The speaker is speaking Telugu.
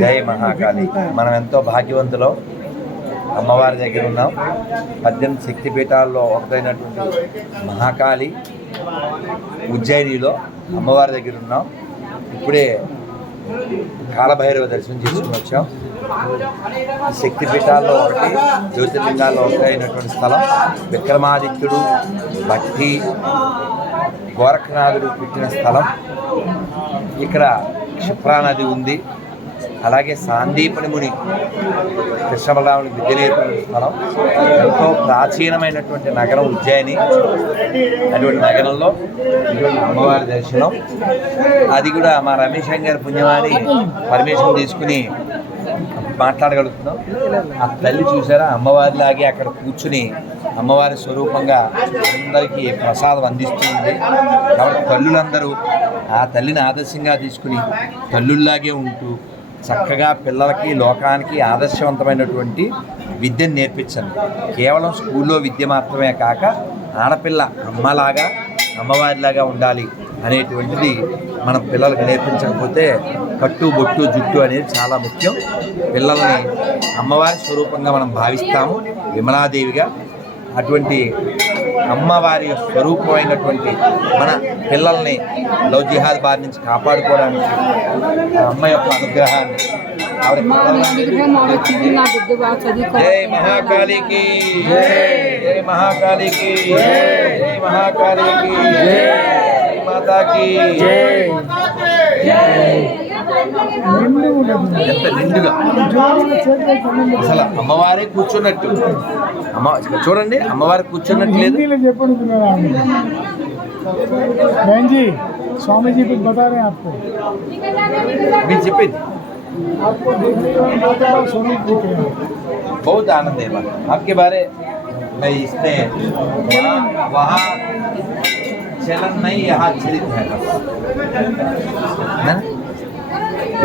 జై మహాకాళి. మనం ఎంతో భాగ్యవంతులో. అమ్మవారి దగ్గర ఉన్నాం. పద్దెనిమిది శక్తిపీఠాల్లో ఒకటైనటువంటి మహాకాళి ఉజ్జయినిలో అమ్మవారి దగ్గర ఉన్నాం. ఇప్పుడే కాలభైరవ దర్శనం చేసుకుని వచ్చాం. శక్తిపీఠాల్లో ఒకటి జ్యోతిర్లింగాల్లో ఒకటి అయినటువంటి స్థలం. విక్రమాదిత్యుడు భక్తి గోరఖనాథుడు పుట్టిన స్థలం. ఇక్కడ క్షిప్రానది ఉంది. అలాగే సాందీపుని ముని కృష్ణబలరాముని విద్య నేర్పిన స్థలం. ఎంతో ప్రాచీనమైనటువంటి నగరం ఉజ్జయిని. అటువంటి నగరంలో ఇటువంటి అమ్మవారి దర్శనం. అది కూడా మా రమేష్ గారి పుణ్యమాని పర్మిషన్ తీసుకుని మాట్లాడగలుగుతున్నాం. ఆ తల్లి చూసారా? అమ్మవారిలాగే అక్కడ కూర్చుని అమ్మవారి స్వరూపంగా అందరికీ ప్రసాదం అందిస్తుంది. కాబట్టి తల్లులందరూ ఆ తల్లిని ఆదర్శంగా తీసుకుని తల్లుల్లాగే ఉంటూ చక్కగా పిల్లలకి లోకానికి ఆదర్శవంతమైనటువంటి విద్యను నేర్పించండి. కేవలం స్కూల్లో విద్య మాత్రమే కాక ఆడపిల్ల అమ్మలాగా అమ్మవారిలాగా ఉండాలి అనేటువంటిది మనం పిల్లలకు నేర్పించకపోతే కట్టు బొట్టు జుట్టు అనేది చాలా ముఖ్యం. పిల్లల్ని అమ్మవారి స్వరూపంగా మనం భావిస్తాము. విమలాదేవిగా అటువంటి అమ్మవారి స్వరూపమైనటువంటి మన పిల్లల్ని లవ్ జిహాద్ బారి నుంచి కాపాడుకోవడానికి ఆ అమ్మ యొక్క అనుగ్రహాన్ని ఆవిడ విగ్రహం వచ్చింది జై మహాకాళికి జై మహాకాళికి జై మహాకాళికి జై మాతాకి ఎంత నిండుగా అసలు అమ్మవారే కూర్చున్నట్టు అమ్మ ఇక్కడ చూడండి అమ్మవారి కూర్చున్నట్టు లేదు हिंदी में जयपुर में मेरा आनंद है। बहन जी स्वामी जी कुछ बता रहे हैं आपको మీరు చెప్పింది आपको देखने के बाद बहुत बड़ा स्वरूप दिख रहे हैं बहुत आनंद है बात आपके बारे में इसमें वहाँ वहाँ चलन नहीं यहाँ चलित है बस है ना?